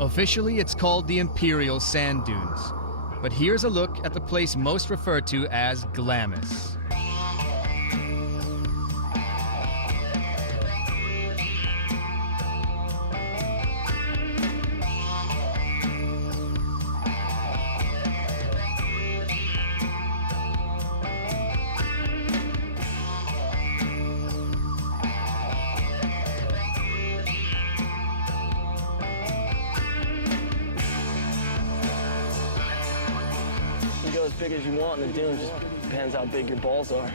Officially, it's called the Imperial Sand Dunes. But here's a look at the place most referred to as Glamis. You go as big as you want in the dunes, just depends how big your balls are.